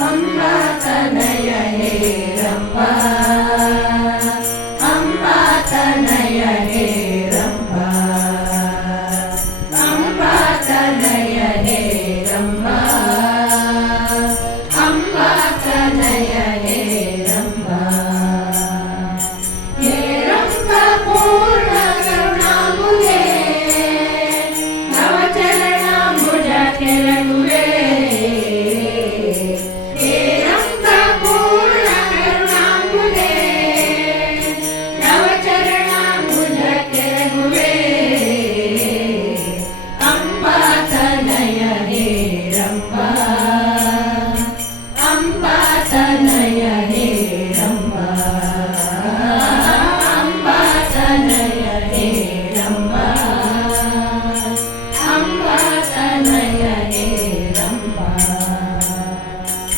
அம்மா தனையே ரம்பா அம்மா தனையே ரம்பா அம்மா தனையே ரம்பா அம்மா தனையே que